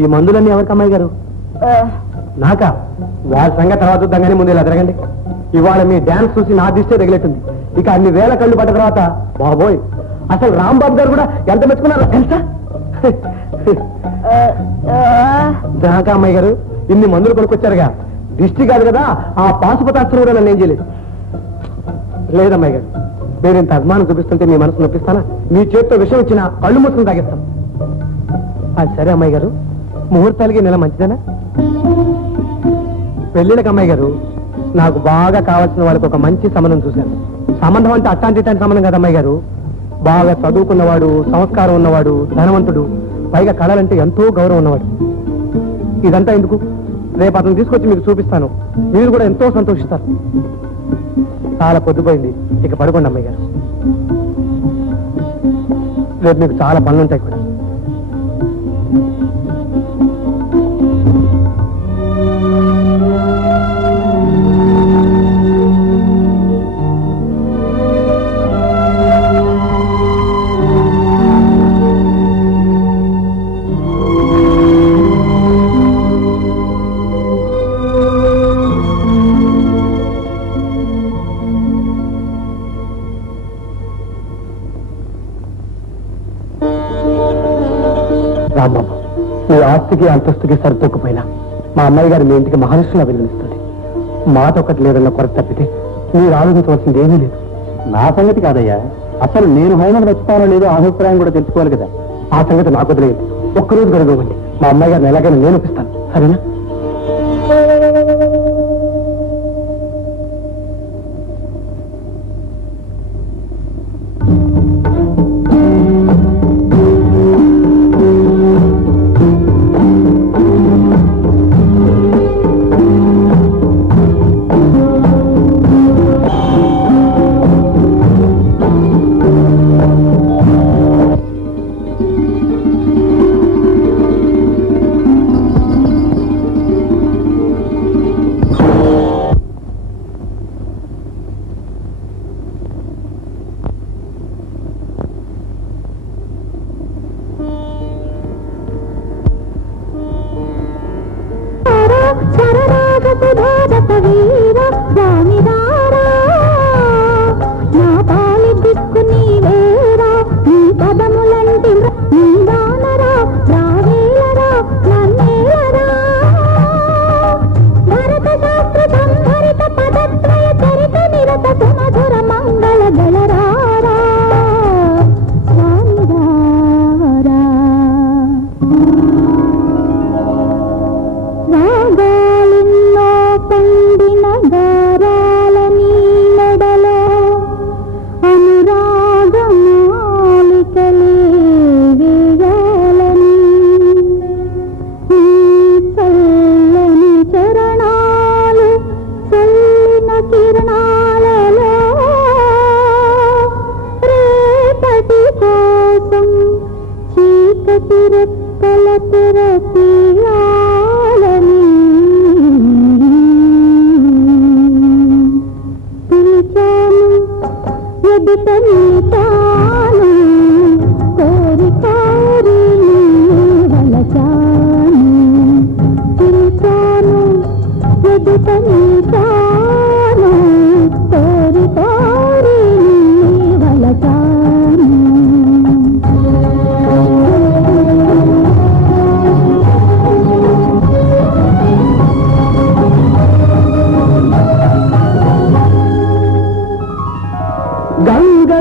ఈ మందులన్నీ ఎవరికి అమ్మాయి గారు? నాకా? వాళ్ళ సంగతి తర్వాత చూద్దాం, ముందు ఇలా తిరగండి. ఇవాళ మీ డాన్స్ చూసి నా దిష్టే తగిలేటుంది. ఇక అన్ని వేల కళ్ళు పడ్డ తర్వాత బాబోయ్, అసలు రాంబాబు గారు కూడా ఎంత మెచ్చుకున్నారో తెలుసా? దాకా అమ్మాయి గారు ఇన్ని మందులు కొనుక్కొచ్చారుగా, దిష్టి కాదు కదా, ఆ పాశుపతాస్త్రం కూడా నన్ను ఏం చేయలేదు. లేదమ్మాయి గారు, నేను ఇంత అభిమానం చూపిస్తుంటే మీ మనసు నొప్పిస్తానా? మీ చేతితో విషయం ఇచ్చిన కళ్ళు మూసుకుని తాగిస్తాం. అది సరే అమ్మాయి గారు, ముహూర్తాలకి నెల మంచిదేనా? పెళ్ళిళ్ళకి అమ్మాయి గారు, నాకు బాగా కావాల్సిన వాళ్ళకి ఒక మంచి సంబంధం చూశాను. సంబంధం అంటే అట్టాంటి ఇట్లాంటి సంబంధం కదా అమ్మాయి గారు, బాగా చదువుకున్నవాడు, సంస్కారం ఉన్నవాడు, ధనవంతుడు, పైగా కళలంటే ఎంతో గౌరవం ఉన్నవాడు. ఇదంతా ఎందుకు, రేపు అతను తీసుకొచ్చి మీకు చూపిస్తాను, మీరు కూడా ఎంతో సంతోషిస్తారు. చాలా పొద్దుపోయింది, ఇక పడుకోండి అమ్మాయి గారు. రేపు మీకు చాలా పనులుంటాయి కూడా. రాంబాబు, మీ ఆస్తికి అంతస్తుకి సరితూకపోయినా మా అమ్మాయి గారు మీ ఇంటికి మహాలక్ష్మిలా విలువనిస్తుంది. మాట ఒకటి లేదన్న కొరత తప్పితే మీరు ఆలోచించవలసింది ఏమీ లేదు. నా సంగతి కాదయ్యా, అసలు నేను హైమకు నచ్చుతానో లేదో అభిప్రాయం కూడా తెలుసుకోవాలి కదా. ఆ సంగతి నాకు వదిలేదు, ఒక్కరోజు గడుగోవండి. మా అమ్మాయి గారిని ఎలాగైనా నేను ఒప్పిస్తాను, సరేనా?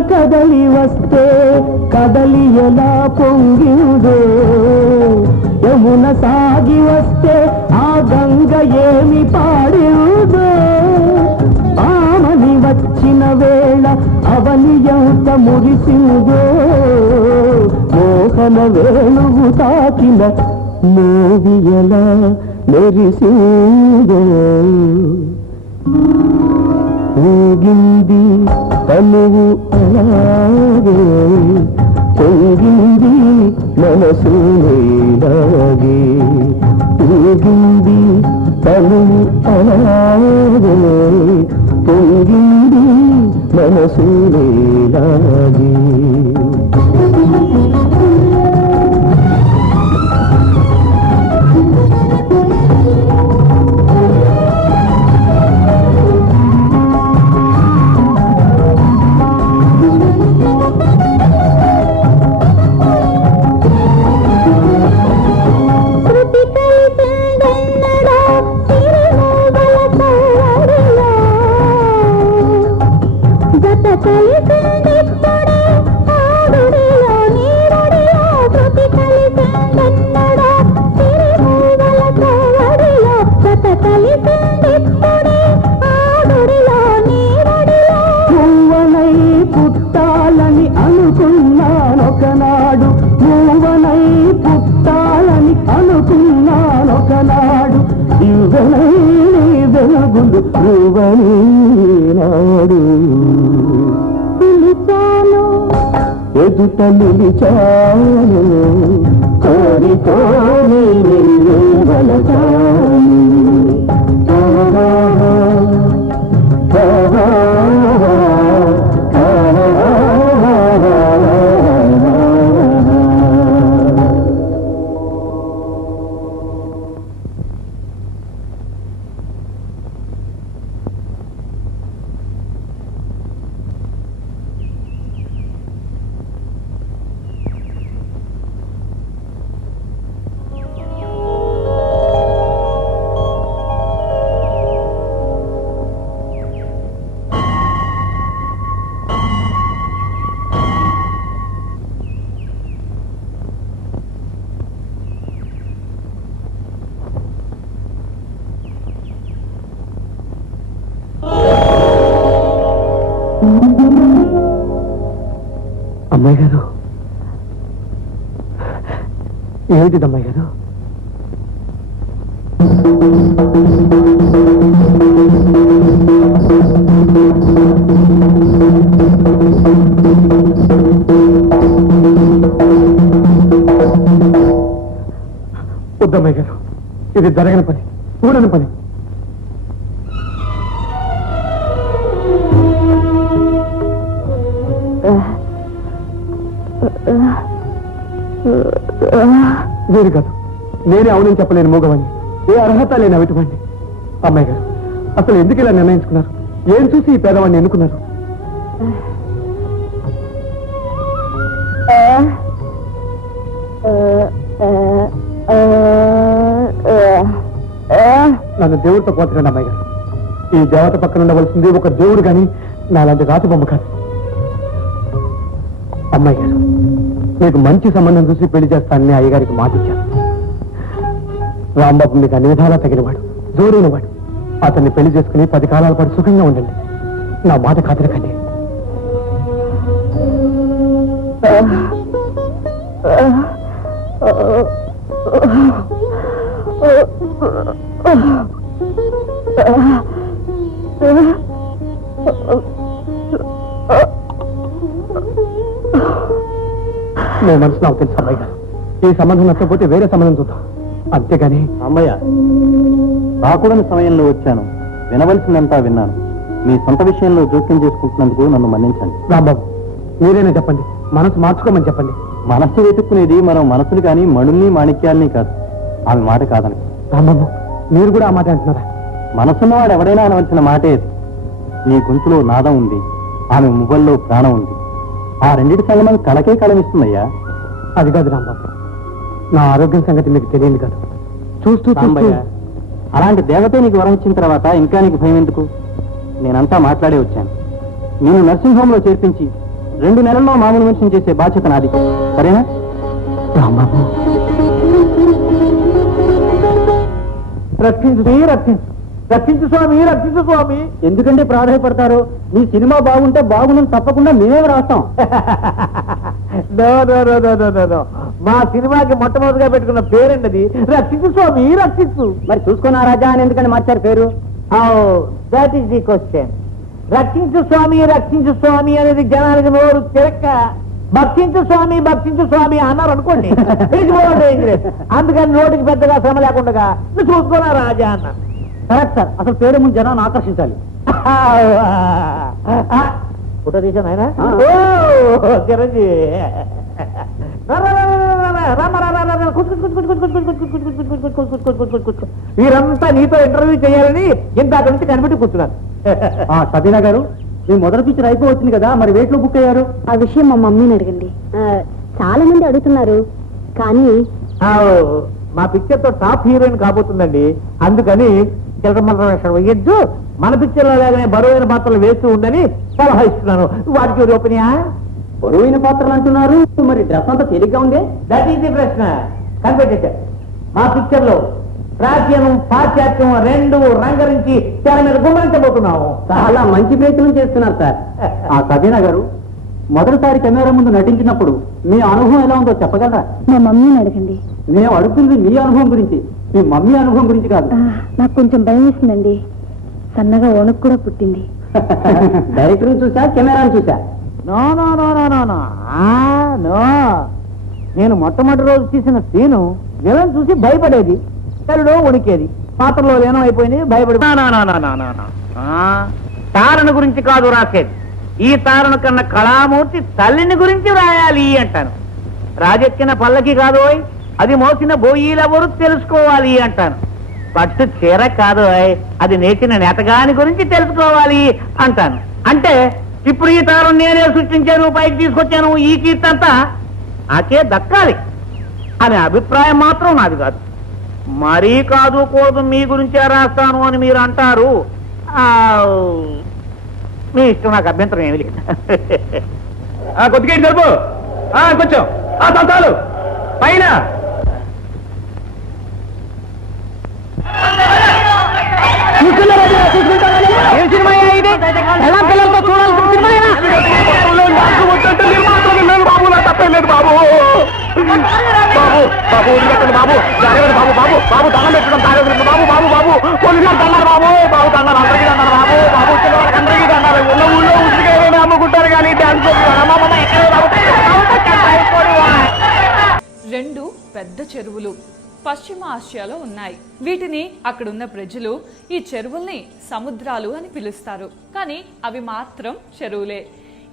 కదలి వస్తే కదలి ఎలా పొంగిందో, యమున సాగి వస్తే ఆ గంగ ఏమి పాడిందో, ఆమని వచ్చిన వేళ అవని ఎంత మురిసిందో, మోహన వేణువు తాకిన మోవి ఎలా మెరిసిందో, ఊగింది తనువు అలాగే పొంగింది మనసు నీలాగే, ఊగింది తనువు అలాగే పొంగింది మనసు నీలాగే. నాడు ఎదుట నిలిచాను కోరి కోరి అమ్మాయి గారు, ఏమిటిది అమ్మాయి గారు? వద్దమ్మాయి గారు, ఇది జరగని పని, కూడని పని. మీరు కాదు, నేనే అవునని చెప్పలేని మూగవాణ్ణి, ఏ అర్హత లేని అవిటివాణ్ణి. అమ్మాయి గారు, అసలు ఎందుకు ఇలా నిర్ణయించుకున్నారు? ఏం చూసి ఈ పేదవాడిని ఎన్నుకున్నారు? నన్ను దేవుడితో పోతున్నాను అమ్మాయి గారు. ఈ దేవత పక్కన ఉండవలసింది ఒక దేవుడు కానీ నాలాంటి రాతి బొమ్మ కాదు. అమ్మాయి గారు, మీకు మంచి సంబంధం చూసి పెళ్లి చేస్తానని అయ్యగారికి మాట ఇచ్చాను. రాంబాబు మీకు అన్ని విధాలా తగినవాడు, జోడైనవాడు. అతన్ని పెళ్లి చేసుకుని 10 కాలాల పాటు సుఖంగా ఉండండి. నా మాట కాదనకండి. మీ మనసు నాకు తెలుసు అమ్మాయి గారు. ఈ సంబంధం నచ్చకపోతే వేరే సంబంధం చూద్దాం, అంతేగాని. అమ్మయ్య, రాకూడని సమయంలో వచ్చాను, వినవలసిందంతా విన్నాను. మీ సొంత విషయంలో జోక్యం చేసుకుంటున్నందుకు నన్ను మన్నించండి. రాంబాబు, మీరైనా చెప్పండి, మనసు మార్చుకోమని చెప్పండి. మనస్సు వెతుక్కునేది మనం మనసులు కానీ మణుల్ని మాణిక్యాల్ని కాదు. ఆమె మాట కాదని. రాంబాబు, మీరు కూడా ఆ మాట అంటున్నారా? మనసున్నవాడు ఎవడైనా అనవలసిన మాటే అది. నీ గొంతులో నాదం ఉంది, ఆమె మువ్వల్లో ప్రాణం ఉంది. ఆ రెండిటి సంగమం కళకే కళమిస్తుందయ్యా. అది కాదు రాంబాబు, నా ఆరోగ్యం సంగతి మీకు తెలియదు కాదు. చూస్తూ రాంబయ్య, అలాంటి దేవతే నీకు వరం ఇచ్చిన తర్వాత ఇంకా నీకు భయం ఎందుకు? నేనంతా మాట్లాడే వచ్చాను. నేను నర్సింగ్ హోమ్ లో చేర్పించి 2 నెలల్లో మామూలు మనిషిని చేసే బాధ్యత నాది, సరేనా? రాంబాబు, రక్షించు స్వామి, రక్షించు స్వామి. ఎందుకంటే ప్రాధాయపడతారు? మీ సినిమా బాగుంటే బాగుందని తప్పకుండా మేమే రాస్తాం. మా సినిమాకి మొట్టమొదటిగా పెట్టుకున్న పేరండి రక్షించు స్వామి, రక్షించు. మరి చూసుకున్నా రాజా అని ఎందుకని మార్చారు పేరు? That is the question. రక్షించు స్వామి, రక్షించు స్వామి అనేది జనానికి నోరు తిరక్క భక్షించు స్వామి అన్నారు అనుకోండి, అందుకని నోటికి పెద్దగా శ్రమ లేకుండా చూసుకోరా రాజా అన్న. కరెక్ట్ సార్, అసలు పేరు ముందు జనాన్ని ఆకర్షించాలి. ఫోటో తీసాను ఆయన చిరంజీవి. వీరంతా నీతో ఇంటర్వ్యూ చేయాలని ఇందాక నుంచి కనిపెట్టి కూర్చున్నారు. సబీనా గారు, మీ మొదటి పిక్చర్ అయిపోవచ్చింది కదా, మరి వేట్లో బుక్ అయ్యారు? ఆ విషయం మా మమ్మీని అడగండి. చాలా మంది అడుగుతున్నారు, కానీ మా పిక్చర్ తో టాప్ హీరోయిన్ కాబోతుందండి. అందుకని చిలకమల్ల వేషం వేయద్దు, మన పిక్చర్ లో లాగానే బరువైన పాత్రలు వేస్తూ ఉందని సలహా ఇస్తున్నాను. వాటికి ఓపెనియా? బరువైన పాత్రలు అంటున్నారు, మరి డ్రెస్ అంతా తేలిగ్గా ఉంది. దట్ ఈస్ ది ప్రశ్న. కనిపెట్టేశారు. మా పిక్చర్ లో ప్రాచీనం పాశ్చాత్యం 2 రంగరించి తెర మీద గుమ్మరించబోతున్నాము. చాలా మంచి ప్రయత్నం చేస్తున్నారు సార్. సబీనా గారు, మొదటిసారి కెమెరా ముందు నటించినప్పుడు మీ అనుభవం ఎలా ఉందో చెప్పగలరా? మా మమ్మీని అడగండి. మేము అడుగుతుంది మీ అనుభవం గురించి, మీ మమ్మీ అనుభవం గురించి కాదు. నాకు కొంచెం భయం వేసిందండి. సన్నగా వణుకు కూడా పుట్టింది. డైరెక్టర్ని చూసా కెమెరాని చూసా? No no no no no no no. నేను మొట్టమొదటి రోజు తీసిన సీను విలన్ చూసి భయపడేది, తెల్లుడో వణికేది. పాత్రలో లేనం అయిపోయింది, భయపడి. తారణ గురించి కాదు రాసేది, ఈ తారణ కన్నా కళామూర్తి తల్లిని గురించి రాయాలి అంటాను. రాజెక్కిన పల్లకి కాదు, అది మోసిన బోయీలెవరు తెలుసుకోవాలి అంటాను. పట్టు చీర కాదు, అది నేసిన నేతగాని గురించి తెలుసుకోవాలి అంటాను. అంటే ఇప్పుడు ఈ తారం నేనే సృష్టించాను, పైకి తీసుకొచ్చాను, ఈ కీర్తి అంతా నాకే దక్కాలి అనే అభిప్రాయం మాత్రం నాది కాదు. మరీ కాదు కూడదు మీ గురించే రాస్తాను అని మీరు అంటారు. మీ ఇష్టం, నాకు అభ్యంతరం ఏమి లేదు. కొద్దిగా జరుపు, కొంచెం చాలు పైన. ఏం సినిమా ఇది? ఎలా పిల్లలతో చూడాల్సిన సినిమా? తప్పలేదు బాబు, బాబు బాబు బాబు బాబు బాబు బాబు దండం పెట్టడం తాగదు బాబు, బాబు బాబు పోలీసు గారు దండారు బాబు, బాబు దండారు, అందరికీ దండారు బాబు, బాబు వచ్చిన వాళ్ళకి అందరికీ దండారు. ఉన్న ఊళ్ళో ఉసిరికాయ అమ్ముకుంటారు కానీ డాన్స్ రెండు పెద్ద చెరువులు పశ్చిమ ఆసియాలో ఉన్నాయి. వీటిని అక్కడున్న ప్రజలు ఈ చెరువుల్ని సముద్రాలు అని పిలుస్తారు. కానీ అవి మాత్రం చెరువులే.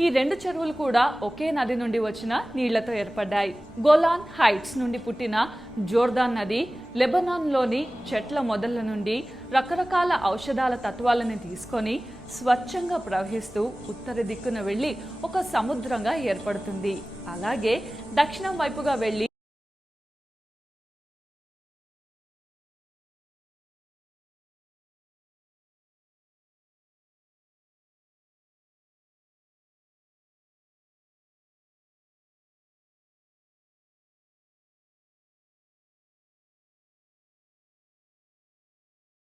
ఈ రెండు చెరువులు కూడా ఒకే నది నుండి వచ్చిన నీళ్లతో ఏర్పడ్డాయి. గోలాన్ హైట్స్ నుండి పుట్టిన జోర్దాన్ నది లెబనాన్లోని చెట్ల మొదళ్ల నుండి రకరకాల ఔషధాల తత్వాలను తీసుకొని స్వచ్ఛంగా ప్రవహిస్తూ ఉత్తర దిక్కున వెళ్లి ఒక సముద్రంగా ఏర్పడుతుంది. అలాగే దక్షిణం వైపుగా వెళ్లి